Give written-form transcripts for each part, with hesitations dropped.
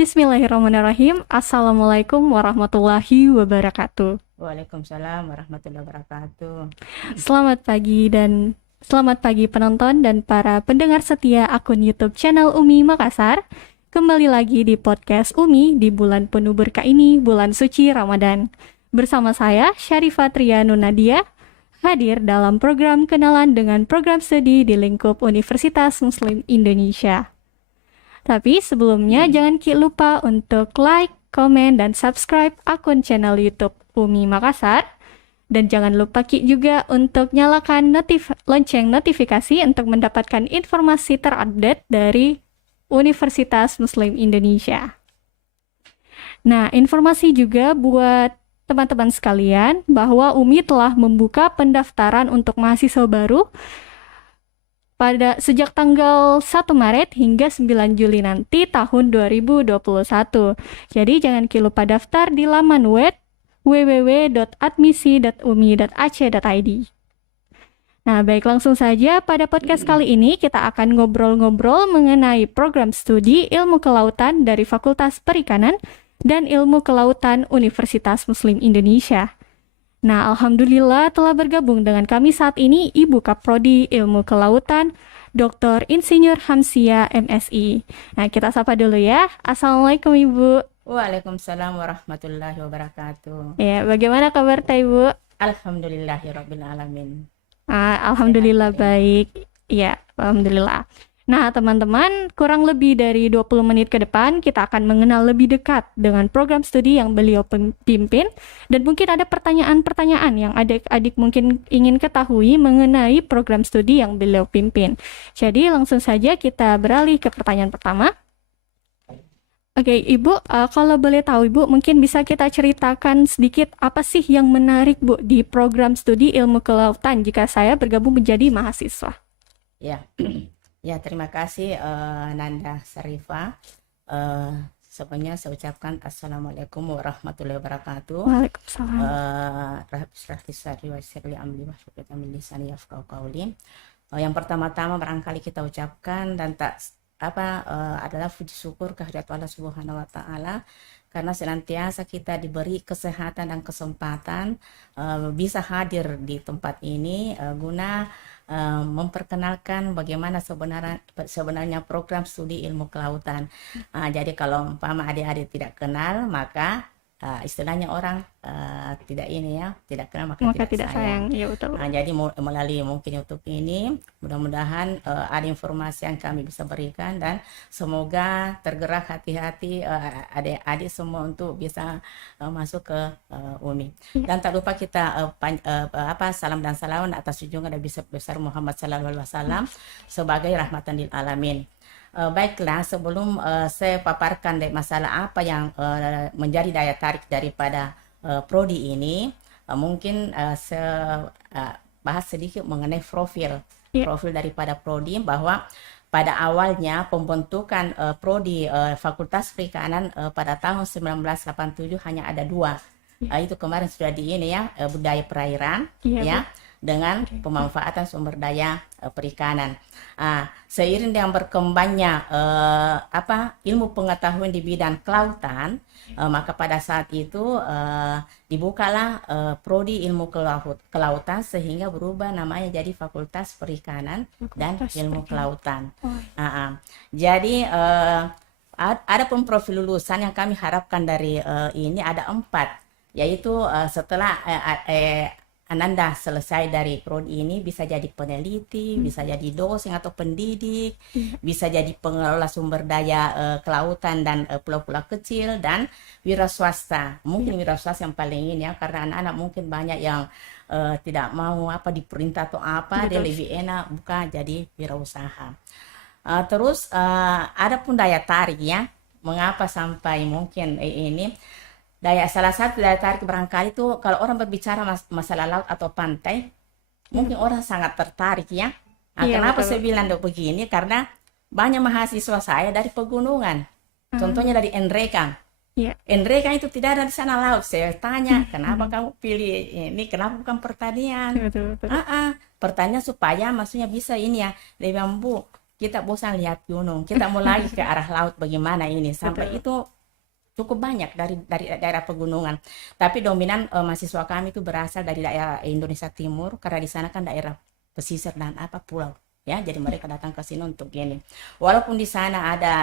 Bismillahirrahmanirrahim. Assalamualaikum warahmatullahi wabarakatuh. Waalaikumsalam warahmatullahi wabarakatuh. Selamat pagi penonton dan para pendengar setia akun YouTube channel Umi Makassar. Kembali lagi di podcast Umi di bulan penuh berkah ini, bulan suci Ramadan. Bersama saya Syarifah Trianu Nadia, hadir dalam program kenalan dengan program studi di lingkup Universitas Muslim Indonesia. Tapi sebelumnya jangan lupa untuk like, komen, dan subscribe akun channel YouTube Umi Makassar. Dan jangan lupa juga untuk nyalakan lonceng notifikasi untuk mendapatkan informasi terupdate dari Universitas Muslim Indonesia. Nah, informasi juga buat teman-teman sekalian bahwa Umi telah membuka pendaftaran untuk mahasiswa baru sejak tanggal 1 Maret hingga 9 Juli nanti tahun 2021. Jadi jangan lupa daftar di laman web www.admisi.umi.ac.id. Nah, baik, langsung saja pada podcast kali ini kita akan ngobrol-ngobrol mengenai program studi Ilmu Kelautan dari Fakultas Perikanan dan Ilmu Kelautan Universitas Muslim Indonesia. Nah, alhamdulillah telah bergabung dengan kami saat ini Ibu Kaprodi Ilmu Kelautan, Dr. Insinyur Hamsia MSI. Nah, kita sapa dulu ya. Assalamualaikum Ibu. Waalaikumsalam warahmatullahi wabarakatuh. Ya, bagaimana kabar Ibu? Alhamdulillahirabbil alamin. Alhamdulillah baik. Ya, alhamdulillah. Nah, teman-teman, kurang lebih dari 20 menit ke depan kita akan mengenal lebih dekat dengan program studi yang beliau pimpin, dan mungkin ada pertanyaan-pertanyaan yang adik-adik mungkin ingin ketahui mengenai program studi yang beliau pimpin. Jadi langsung saja kita beralih ke pertanyaan pertama. Oke, Ibu, kalau boleh tahu Ibu, mungkin bisa kita ceritakan sedikit apa sih yang menarik Bu di program studi Ilmu Kelautan jika saya bergabung menjadi mahasiswa? Ya. Ya, terima kasih Nanda Syarifah. Sebelumnya saya ucapkan Assalamualaikum warahmatullahi wabarakatuh. Waalaikumsalam. Yang pertama-tama barangkali kita ucapkan dan adalah puji syukur kehadirat Allah Subhanahu wa taala karena senantiasa kita diberi kesehatan dan kesempatan bisa hadir di tempat ini guna memperkenalkan bagaimana sebenarnya program studi ilmu kelautan. Jadi kalau umpama adik-adik tidak kenal, maka istilahnya orang tidak kenal maka tidak sayang. Ya, betul. Jadi melalui mungkin YouTube ini mudah-mudahan ada informasi yang kami bisa berikan dan semoga tergerak hati-hati adik-adik semua untuk bisa masuk ke UMI. Dan tak lupa kita salam dan salaman atas junjungan Nabi besar Muhammad sallallahu alaihi wasallam sebagai rahmatan lil alamin. Baiklah, sebelum saya paparkan masalah apa yang menjadi daya tarik daripada prodi ini, mungkin saya bahas sedikit mengenai profil daripada prodi, bahwa pada awalnya pembentukan prodi Fakultas Perikanan pada tahun 1987 hanya ada dua. Itu kemarin sudah budaya perairan dengan pemanfaatan sumber daya perikanan. Seiring dengan berkembangnya ilmu pengetahuan di bidang kelautan, maka pada saat itu dibukalah prodi ilmu kelautan sehingga berubah namanya jadi Fakultas Perikanan dan Ilmu Kelautan. Jadi ada pun profil lulusan yang kami harapkan dari ini ada 4, yaitu setelah Ananda selesai dari prodi ini bisa jadi peneliti, bisa jadi dosen atau pendidik, bisa jadi pengelola sumber daya kelautan dan pulau-pulau kecil, dan wira swasta. Mungkin wira swasta yang paling ini ya, karena anak-anak mungkin banyak yang tidak mau diperintah atau dia lebih enak buka jadi wirausaha. Terus ada pun daya tarik ya, mengapa sampai mungkin ini. Salah satu daya tarik barangkali itu kalau orang berbicara masalah laut atau pantai, mungkin orang sangat tertarik ya. Kenapa saya bilang begini? Karena banyak mahasiswa saya dari pegunungan. Contohnya dari Enrekang. Enrekang itu tidak ada di sana laut. Saya tanya, kenapa kamu pilih ini? Kenapa bukan pertanian? Pertanian supaya maksudnya bisa ini ya. Dia bilang, Bu, kita bosan lihat gunung, kita mau lagi ke arah laut bagaimana ini sampai Betul. itu cukup banyak dari daerah pegunungan. Tapi dominan mahasiswa kami itu berasal dari daerah Indonesia Timur karena di sana kan daerah pesisir dan pulau ya. Jadi mereka datang ke sini untuk ini. Walaupun di sana ada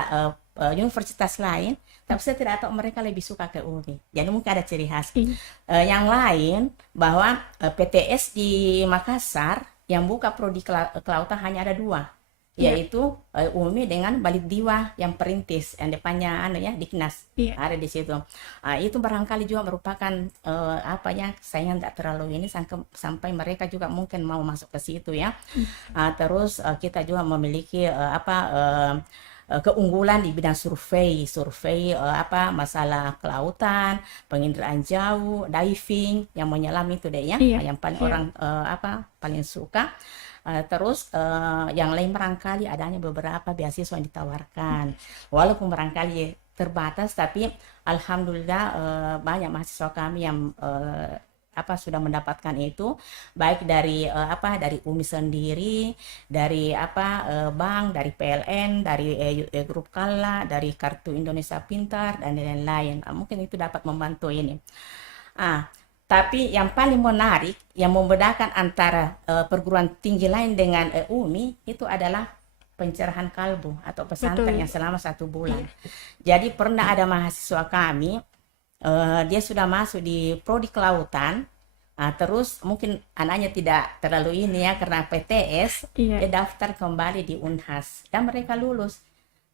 universitas lain, tapi saya tidak tahu mereka lebih suka ke UMI. Jadi mungkin ada ciri khas. Iya. Yang lain bahwa PTS di Makassar yang buka prodi kelautan hanya ada dua, Iya. yaitu UMI dengan Balikdiwa yang perintis yang depannya Diknas Iya. ada di situ. Itu barangkali juga merupakan saingan tak terlalu ini sampai mereka juga mungkin mau masuk ke situ ya. Terus kita juga memiliki keunggulan di bidang survei masalah kelautan, penginderaan jauh, diving, yang menyelam itu deh ya, Iya. yang paling Iya. orang paling suka. Terus yang lain barangkali adanya beberapa beasiswa yang ditawarkan, walaupun barangkali terbatas, tapi alhamdulillah banyak mahasiswa kami yang sudah mendapatkan itu, baik dari dari UMI sendiri, dari bank, dari PLN, dari grup Kala, dari Kartu Indonesia Pintar dan lain-lain. Mungkin itu dapat membantu ini. Tapi yang paling menarik yang membedakan antara perguruan tinggi lain dengan UMI itu adalah pencerahan kalbu atau pesantren Betul. yang selama 1 bulan. Jadi pernah ada mahasiswa kami, dia sudah masuk di prodi kelautan, terus mungkin anaknya tidak terlalu ini ya karena PTS, Iya. dia daftar kembali di Unhas dan mereka lulus.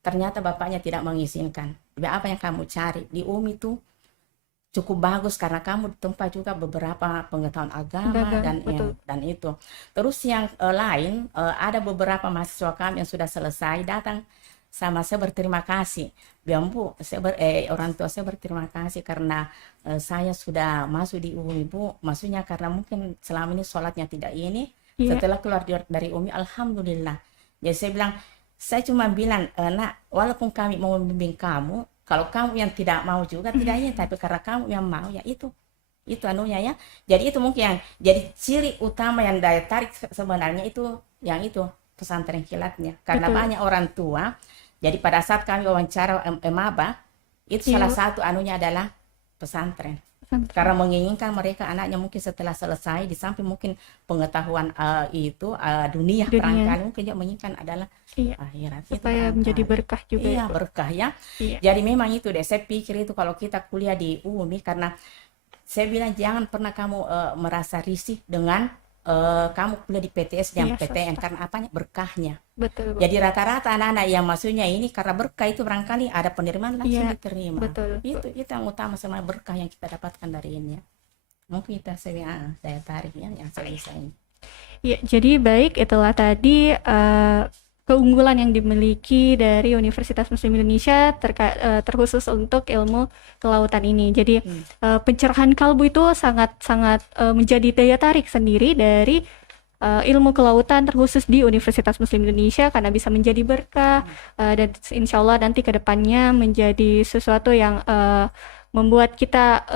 Ternyata bapaknya tidak mengizinkan. Apa yang kamu cari di UMI itu cukup bagus karena kamu ditempa juga beberapa pengetahuan agama Betul. dan itu. Terus yang lain, ada beberapa mahasiswa kami yang sudah selesai datang sama saya berterima kasih. Bilang, Bu, orang tua saya berterima kasih karena saya sudah masuk di UMI, Bu. Maksudnya karena mungkin selama ini sholatnya tidak ini. Iya. Setelah keluar dari UMI, alhamdulillah. Jadi saya bilang, saya cuma bilang, nak, walaupun kami mau membimbing kamu, kalau kamu yang tidak mau juga tidak ini, tapi karena kamu yang mau ya itu anunya ya. Jadi itu mungkin yang jadi ciri utama yang daya tarik sebenarnya itu yang itu pesantren kilatnya. Karena Betul. banyak orang tua. Jadi pada saat kami wawancara maba, itu Iya. salah satu anunya adalah pesantren. Karena menginginkan mereka anaknya mungkin setelah selesai di samping mungkin pengetahuan dunia barangkali mungkin dia menginginkan adalah Iya. akhirat. Supaya menjadi berkah juga. Iya, itu. berkah ya. Iya. Jadi memang itu deh, saya pikir itu kalau kita kuliah di UMI, karena saya bilang jangan pernah kamu merasa risih dengan kamu kuliah di PTS dan Iya, PTN, swasta. karena apanya? Berkahnya. Betul. Jadi rata-rata anak-anak yang maksudnya ini karena berkah itu barangkali ada penerimaan langsung Iya, diterima. betul. Itu yang utama sama berkah yang kita dapatkan dari ini ya. Mungkin itu saya daya tarik ya yang saya bisa ini. Ya, jadi baik, itulah tadi keunggulan yang dimiliki dari Universitas Muslim Indonesia terkhusus untuk ilmu kelautan ini. Jadi pencerahan kalbu itu sangat-sangat menjadi daya tarik sendiri dari ilmu kelautan terkhusus di Universitas Muslim Indonesia karena bisa menjadi berkah dan insya Allah nanti ke depannya menjadi sesuatu yang membuat kita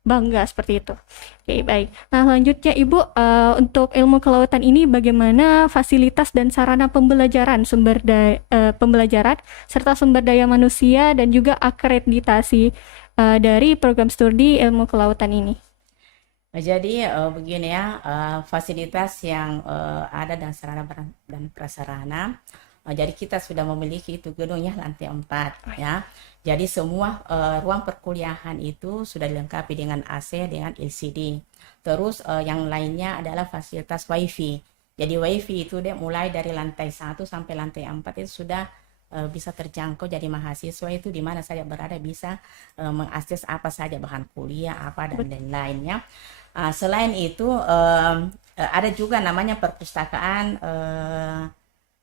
bangga seperti itu. Oke, baik. Nah, selanjutnya Ibu, untuk ilmu kelautan ini bagaimana fasilitas dan sarana pembelajaran, pembelajaran serta sumber daya manusia dan juga akreditasi dari program studi ilmu kelautan ini? Jadi begini ya, fasilitas yang ada dan sarana dan prasarana. Jadi kita sudah memiliki itu gedung ya lantai 4 ya. Jadi semua ruang perkuliahan itu sudah dilengkapi dengan AC dengan LCD. Terus yang lainnya adalah fasilitas WiFi. Jadi WiFi itu dia mulai dari lantai 1 sampai lantai 4 itu sudah bisa terjangkau. Jadi mahasiswa itu di mana saja berada bisa mengakses apa saja bahan kuliah dan lain-lainnya. Selain itu ada juga namanya perpustakaan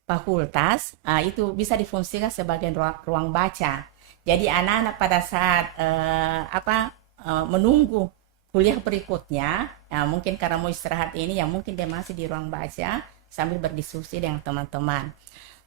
fakultas, itu bisa difungsikan sebagai ruang baca. Jadi anak-anak pada saat menunggu kuliah berikutnya, mungkin karena mau istirahat ini, yang mungkin dia masih di ruang baca sambil berdiskusi dengan teman-teman.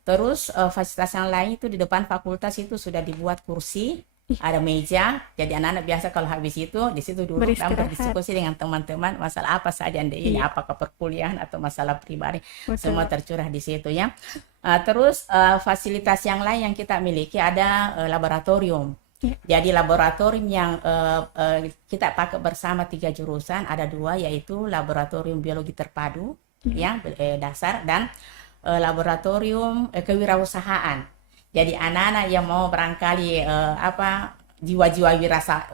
Terus fasilitas yang lain itu di depan fakultas itu sudah dibuat kursi, ada meja. Jadi anak-anak biasa kalau habis itu di situ duduk dan berdiskusi dengan teman-teman masalah apa saja, apakah perkuliahan atau masalah pribadi, semua tercurah di situ ya. Terus fasilitas yang lain yang kita miliki ada laboratorium. Ya. Jadi laboratorium yang kita pakai bersama 3 jurusan, ada 2 yaitu laboratorium biologi terpadu yang dasar dan laboratorium kewirausahaan. Jadi anak-anak yang mau barangkali jiwa-jiwa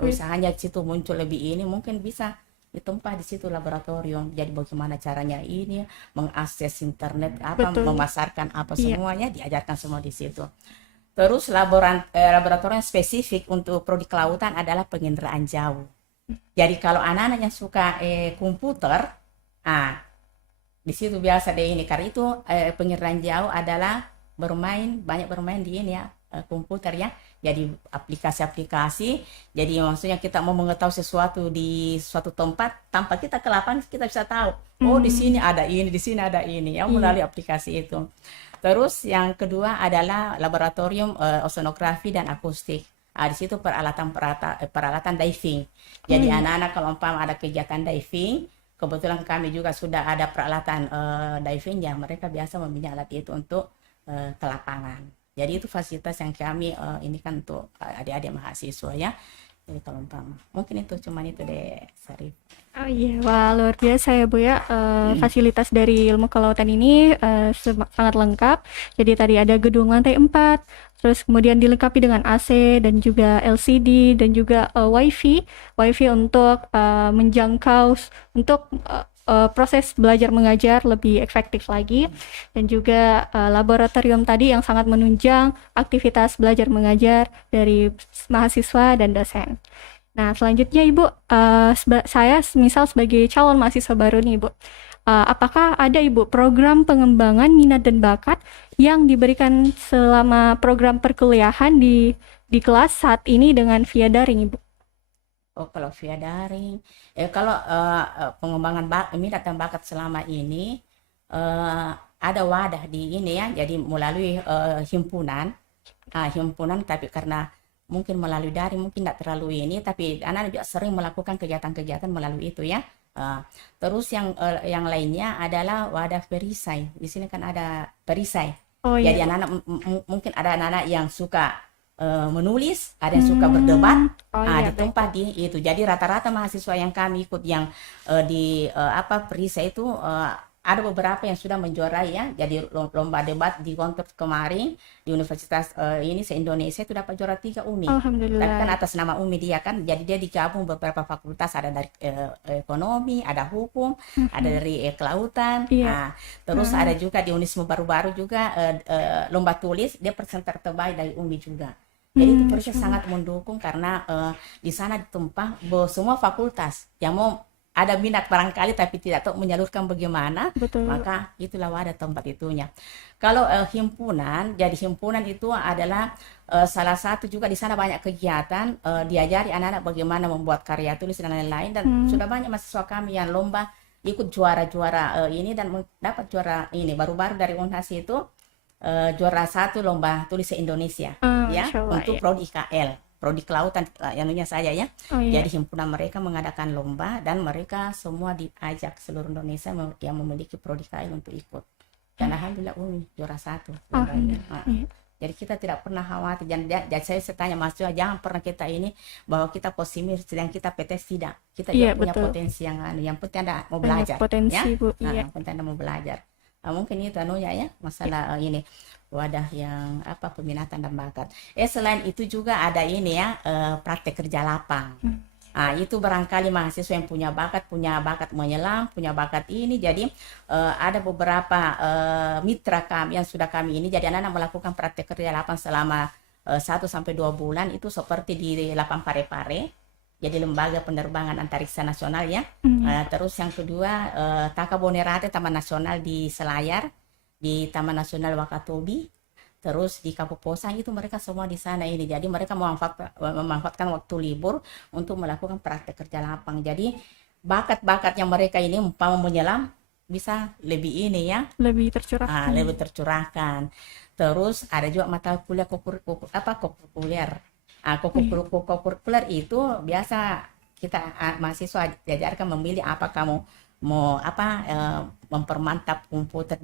usahanya di situ muncul lebih ini mungkin bisa ditumpah di situ laboratorium. Jadi bagaimana caranya ini mengakses internet Betul. memasarkan apa Iya. semuanya diajarkan semua di situ. Terus laboratorium spesifik untuk prodi kelautan adalah penginderaan jauh. Jadi kalau anak-anak yang suka komputer, di situ biasa deh ini karena itu penginderaan jauh adalah banyak bermain di ini ya komputer ya. Jadi aplikasi-aplikasi. Jadi maksudnya kita mau mengetahui sesuatu di suatu tempat tanpa kita ke lapangan kita bisa tahu. Oh di sini ada ini, di sini ada ini ya melalui aplikasi itu. Terus yang kedua adalah laboratorium oceanografi dan akustik. Di situ peralatan diving. Jadi anak-anak kalau umpama ada kegiatan diving, kebetulan kami juga sudah ada peralatan diving ya, mereka biasa mempunyai alat itu untuk ke lapangan. Jadi itu fasilitas yang kami ini kan untuk adik-adik mahasiswa ya. Jadi kalau umpama mungkin itu cuman itu deh Sarif. Oh iya, wah luar biasa ya Bu ya. Fasilitas dari ilmu kelautan ini sangat lengkap. Jadi tadi ada gedung lantai 4, terus kemudian dilengkapi dengan AC dan juga LCD dan juga WiFi untuk menjangkau untuk proses belajar mengajar lebih efektif lagi, dan juga laboratorium tadi yang sangat menunjang aktivitas belajar mengajar dari mahasiswa dan dosen. Nah, selanjutnya Ibu, saya misal sebagai calon mahasiswa baru nih Ibu, apakah ada Ibu program pengembangan minat dan bakat yang diberikan selama program perkuliahan di kelas saat ini dengan via daring Ibu? Oh kalau via daring, kalau pengembangan minat dan bakat selama ini ada wadah di ini ya, jadi melalui himpunan, tapi karena mungkin melalui daring mungkin tidak terlalu ini, tapi anak-anak juga sering melakukan kegiatan-kegiatan melalui itu ya. Terus yang lainnya adalah wadah perisai. Di sini kan ada perisai. Oh Jadi iya. anak-anak mungkin ada anak-anak yang suka menulis, ada yang suka berdebat, Oh iya, ditumpah di itu. Jadi rata-rata mahasiswa yang kami ikut yang di perisai itu ada beberapa yang sudah menjuarai ya. Jadi lomba debat di konteks kemarin di Universitas ini se-Indonesia itu dapat juara 3 UMI. Tapi kan Alhamdulillah. atas nama UMI dia kan, jadi dia digabung beberapa fakultas, ada dari ekonomi, ada hukum, ada dari kelautan. Iya. Terus ada juga di Unisme baru-baru juga lomba tulis, dia presenter terbaik dari UMI juga. Jadi itu proses sangat mendukung karena di sana ditumpah semua fakultas yang mau ada minat barangkali tapi tidak tahu menyalurkan bagaimana, Betul. maka itulah wadah tempat itunya. Kalau himpunan, jadi himpunan itu adalah salah satu juga di sana banyak kegiatan, diajari anak-anak bagaimana membuat karya tulis dan lain-lain, dan sudah banyak mahasiswa kami yang lomba ikut juara-juara ini dan dapat juara ini baru-baru dari Unhas itu juara 1 lomba tulis se-Indonesia ya Masya Allah, untuk ya. prodi KL. Prodi kelautan anunya saja ya. Oh iya. Jadi himpunan mereka mengadakan lomba dan mereka semua diajak seluruh Indonesia yang memiliki prodi KL untuk ikut. Dan alhamdulillah juara 1 lombanya. Iya. Jadi kita tidak pernah khawatir. Jadi saya tanya mahasiswa, jangan pernah kita ini bahwa kita pesimis sedang kita PTS, tidak. Kita Iya, juga punya betul. potensi yang penting Anda mau Banyak belajar potensi, ya. Bu. Iya. Yang penting Anda mau belajar. Mungkin itu anunya ya, masalah ini wadah yang peminatan dan bakat. Selain itu juga ada ini ya, praktek kerja lapang. Itu barangkali mahasiswa yang punya bakat menyelam, punya bakat ini. Jadi ada beberapa mitra kami yang sudah kami ini. Jadi anak-anak melakukan praktek kerja lapang selama 1-2 bulan itu seperti di Lapang Pare-Pare. Jadi lembaga penerbangan antariksa nasional ya. Terus yang kedua Takabonerate Taman Nasional di Selayar, di Taman Nasional Wakatobi, terus di Kapuposan itu mereka semua di sana ini. Jadi mereka memanfaatkan waktu libur untuk melakukan praktek kerja lapang. Jadi bakat-bakat yang mereka ini umpama menyelam bisa lebih ini ya, Lebih tercurahkan. lebih tercurahkan. Terus ada juga mata kuliah kokurikuler. Kokurikuler itu biasa kita mahasiswa diajarkan memilih apa kamu mau mempermantap komputer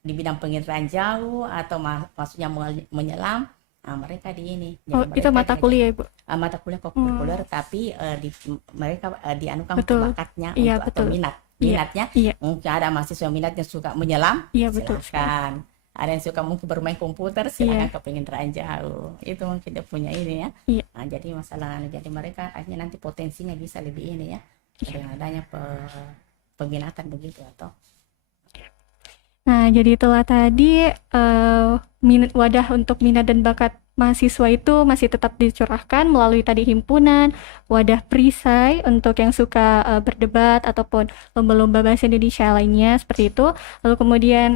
di bidang pengiraan jauh atau maksudnya menyelam. Nah, mereka di ini. Oh, Jadi itu mereka mata kuliah, Ibu. mata kuliah kokurikuler, tapi mereka dianukan untuk Betul. bakatnya Iya, untuk atau betul. minatnya. Iya, Mungkin ada mahasiswa minatnya suka menyelam, iya betul sekali. silakan. Ada yang suka mungkin bermain komputer, Iya, silakan ke pengiraan jauh. Itu mungkin dia punya ini ya. iya. Nah, jadi jadi mereka akhirnya nanti potensinya bisa lebih ini ya, dengan adanya peminatan begitu atau Nah, jadi itulah tadi wadah untuk minat dan bakat mahasiswa itu masih tetap dicurahkan melalui tadi himpunan, wadah perisai untuk yang suka berdebat ataupun lomba-lomba bahasa Indonesia lainnya seperti itu. Lalu kemudian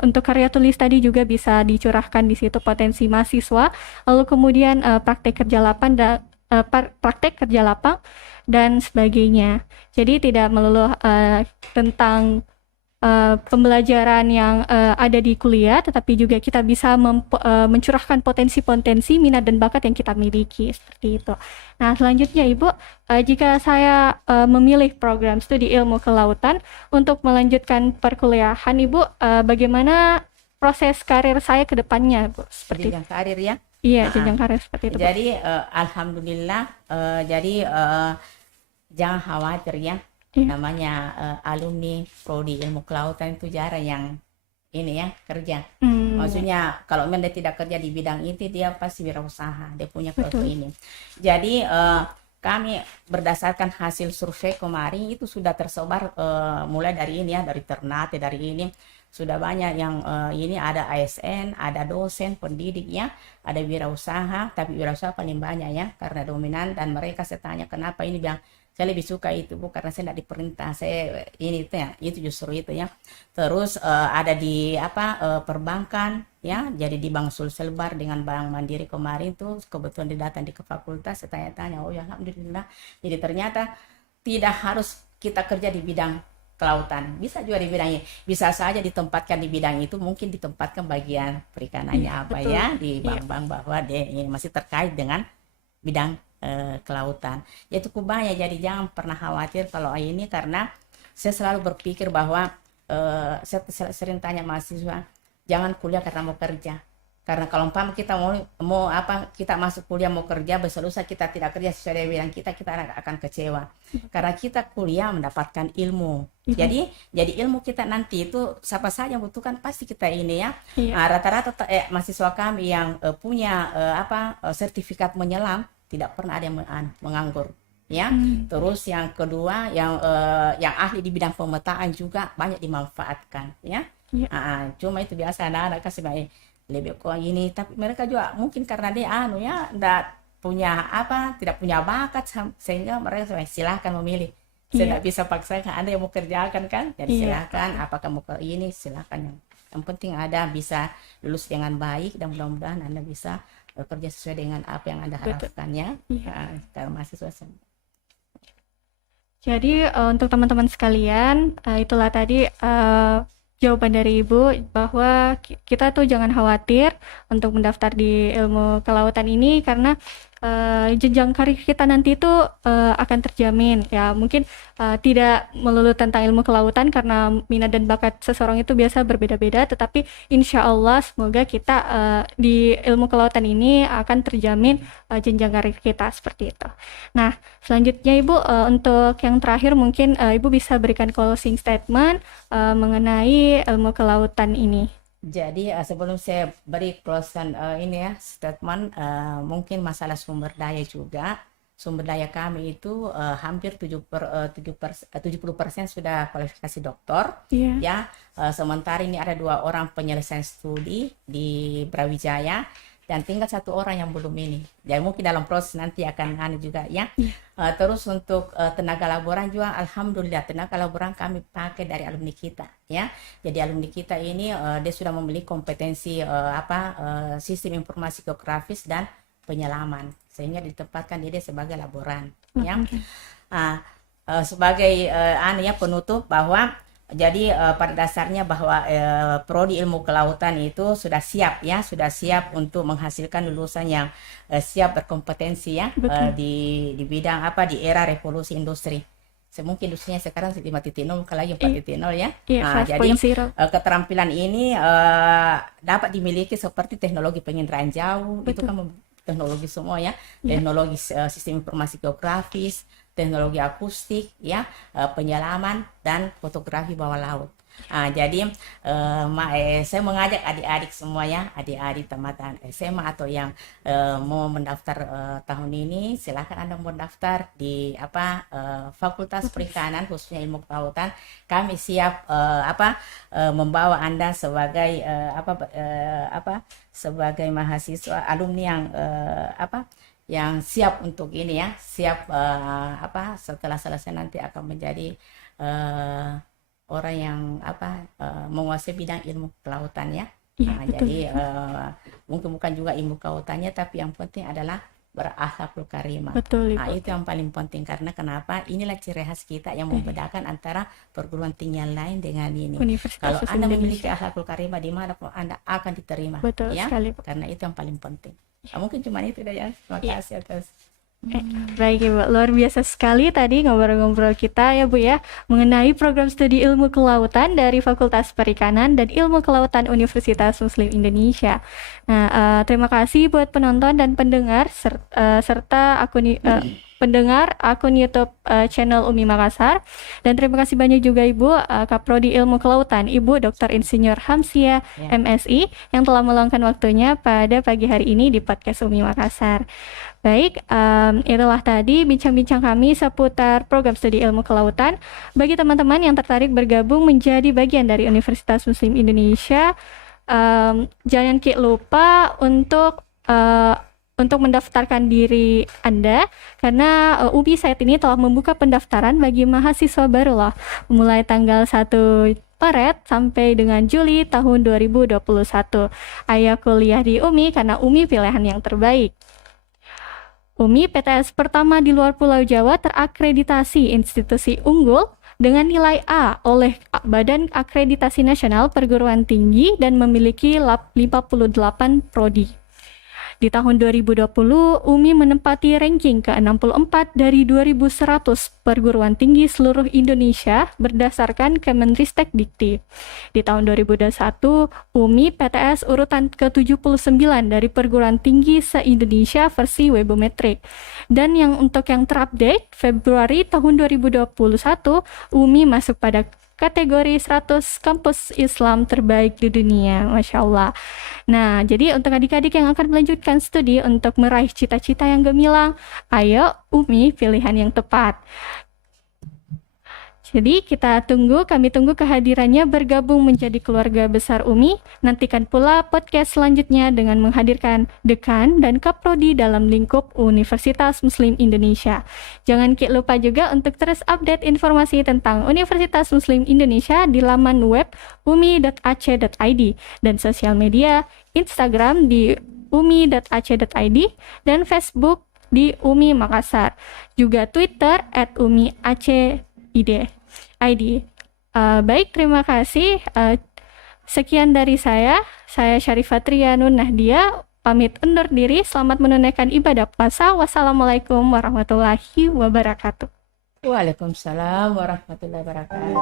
untuk karya tulis tadi juga bisa dicurahkan di situ potensi mahasiswa. Lalu kemudian praktek kerja lapang dan sebagainya. Jadi tidak melulu tentang pembelajaran yang ada di kuliah, tetapi juga kita bisa mencurahkan potensi-potensi minat dan bakat yang kita miliki seperti itu. Nah, selanjutnya Ibu, jika saya memilih program studi ilmu kelautan untuk melanjutkan perkuliahan, Ibu, bagaimana proses karir saya ke depannya, Bu? Seperti jenjang karir ya. Iya, jenjang karir seperti itu, Bu. Jadi alhamdulillah, jangan khawatir ya. Namanya alumni prodi ilmu kelautan itu jarang yang ini ya kerja. Maksudnya kalau memang dia tidak kerja di bidang itu, dia pasti wirausaha, dia punya profil ini. Jadi kami berdasarkan hasil survei kemarin itu sudah tersebar mulai dari ini ya, dari Ternate, dari ini sudah banyak yang ini ada ASN, ada dosen, pendidik ya, ada wirausaha, tapi wirausaha paling banyak ya karena dominan. Dan mereka saya tanya kenapa ini, bilang saya lebih suka itu Bu, karena saya tidak diperintah, saya ini itu ya, itu justru itu ya. Terus ada di perbankan ya, jadi di Bank Sulselbar dengan Bank Mandiri kemarin tuh kebetulan datang di ke fakultas, saya tanya-tanya, oh ya alhamdulillah. Jadi ternyata tidak harus kita kerja di bidang kelautan, bisa juga di bidangnya, bisa saja ditempatkan di bidang itu, mungkin ditempatkan bagian perikanannya apa betul. ya di bank-bank bahwa dia ini masih terkait dengan bidang kelautan. Ya cukup banyak, jadi jangan pernah khawatir kalau ini, karena saya selalu berpikir bahwa saya sering tanya mahasiswa, jangan kuliah karena mau kerja. Karena kalau umpama kita mau kita masuk kuliah mau kerja, besok lusa kita tidak kerja sesuai dengan bidang kita akan kecewa. Karena kita kuliah mendapatkan ilmu. Jadi ilmu kita nanti itu siapa saja yang butuhkan pasti kita ini ya. Nah, rata-rata mahasiswa kami yang punya sertifikat menyelam tidak pernah ada yang menganggur ya. Terus yang kedua yang ahli di bidang pemetaan juga banyak dimanfaatkan ya. Cuma itu biasa anak-anak kasih lebih kok ini, tapi mereka juga mungkin karena dia tidak punya bakat sehingga mereka silahkan memilih. Saya tidak bisa paksakan, Anda yang mau kerjakan kan, jadi silahkan apakah mau ke ini silahkan, yang penting ada bisa lulus dengan baik dan mudah-mudahan Anda bisa kerja sesuai dengan apa yang Anda harapkan ya. Kalau mahasiswa. Jadi untuk teman-teman sekalian, itulah tadi jawaban dari Ibu bahwa kita tuh jangan khawatir untuk mendaftar di ilmu kelautan ini, karena jenjang karir kita nanti itu akan terjamin ya. Mungkin tidak melulu tentang ilmu kelautan karena minat dan bakat seseorang itu biasa berbeda-beda, tetapi insya Allah semoga kita di ilmu kelautan ini akan terjamin jenjang karir kita seperti itu. Nah, selanjutnya Ibu, untuk yang terakhir mungkin Ibu bisa berikan closing statement mengenai ilmu kelautan ini. Jadi sebelum saya beri closing ini ya statement, mungkin masalah sumber daya juga. Sumber daya kami itu hampir 70% sudah kualifikasi doktor ya. Sementara ini ada 2 orang penyelesaian studi di Brawijaya dan tinggal 1 orang yang belum ini. Jadi mungkin dalam proses nanti akan ada juga ya. Terus untuk tenaga laboran juga alhamdulillah tenaga laboran kami pakai dari alumni kita ya. Jadi alumni kita ini dia sudah memiliki kompetensi sistem informasi geografis dan penyelaman, sehingga ditempatkan dia sebagai laboran ya. Sebagai penutup bahwa jadi pada dasarnya bahwa prodi ilmu kelautan itu sudah siap ya, sudah siap untuk menghasilkan lulusan yang siap berkompetensi ya di bidang di era revolusi industri. Mungkin industri sekarang 5.0 bukan lagi 4.0 ya. Iya, Jadi 5.0. keterampilan ini dapat dimiliki seperti teknologi penginderaan jauh, itu Betul. kan teknologi semua ya, Iya. teknologi sistem informasi geografis, teknologi akustik ya, penyelaman dan fotografi bawah laut. Jadi saya mengajak adik-adik semua ya, adik-adik tamatan SMA atau yang mau mendaftar tahun ini, silakan Anda mendaftar di Fakultas Perikanan khususnya ilmu kelautan. Kami siap membawa Anda sebagai sebagai mahasiswa alumni yang siap untuk ini ya, siap setelah selesai nanti akan menjadi orang yang menguasai bidang ilmu kelautan ya. Iya, betul. Jadi mungkin bukan juga ilmu kelautannya, tapi yang penting adalah berakhlakul karimah. Betul, Ibu. Itu yang paling penting, karena kenapa? Inilah ciri khas kita yang membedakan antara perguruan tinggi yang lain dengan ini. Universitas Kalau Muslim Anda memiliki Indonesia. akhlakul karimah, di mana pun Anda akan diterima. Betul Ya, sekali, Bu. karena itu yang paling penting. Mungkin cuma itu dah ya. Terima Iya. kasih atas. Baik Ibu, luar biasa sekali tadi ngobrol-ngobrol kita ya Bu ya, mengenai program studi ilmu kelautan dari Fakultas Perikanan dan Ilmu Kelautan Universitas Muslim Indonesia. Nah, terima kasih buat penonton dan pendengar serta pendengar akun YouTube channel Umi Makassar, dan terima kasih banyak juga Ibu Kaprodi Ilmu Kelautan, Ibu Dr. Insinyur Hamsia Ya. MSI yang telah meluangkan waktunya pada pagi hari ini di podcast Umi Makassar. Baik, itulah tadi bincang-bincang kami seputar program studi ilmu kelautan. Bagi teman-teman yang tertarik bergabung menjadi bagian dari Universitas Muslim Indonesia, jangan lupa untuk mendaftarkan diri Anda, karena UBI saat ini telah membuka pendaftaran bagi mahasiswa baru loh, mulai tanggal 1 Maret sampai dengan Juli tahun 2021. Ayo kuliah di UMI karena UMI pilihan yang terbaik. UMI PTS pertama di luar Pulau Jawa terakreditasi institusi unggul dengan nilai A oleh Badan Akreditasi Nasional Perguruan Tinggi dan memiliki 58 prodi. Di tahun 2020, UMI menempati ranking ke-64 dari 2.100 perguruan tinggi seluruh Indonesia berdasarkan Kemenristek Dikti. Di tahun 2021, UMI PTS urutan ke-79 dari perguruan tinggi se-Indonesia versi Webometrik. Dan untuk yang terupdate, Februari tahun 2021, UMI masuk pada kategori 100 kampus Islam terbaik di dunia, Masya Allah. Nah, jadi untuk adik-adik yang akan melanjutkan studi untuk meraih cita-cita yang gemilang, ayo UMI pilihan yang tepat. Jadi kami tunggu kehadirannya bergabung menjadi keluarga besar UMI. Nantikan pula podcast selanjutnya dengan menghadirkan dekan dan kaprodi dalam lingkup Universitas Muslim Indonesia. Jangan lupa juga untuk terus update informasi tentang Universitas Muslim Indonesia di laman web umi.ac.id dan sosial media Instagram di umi.ac.id dan Facebook di Umi Makassar. Juga Twitter @umi.ac.id. Baik, terima kasih. Sekian dari saya Syarifatria Nun Nahdia, pamit undur diri. Selamat menunaikan ibadah puasa. Wassalamualaikum warahmatullahi wabarakatuh. Waalaikumsalam warahmatullahi wabarakatuh.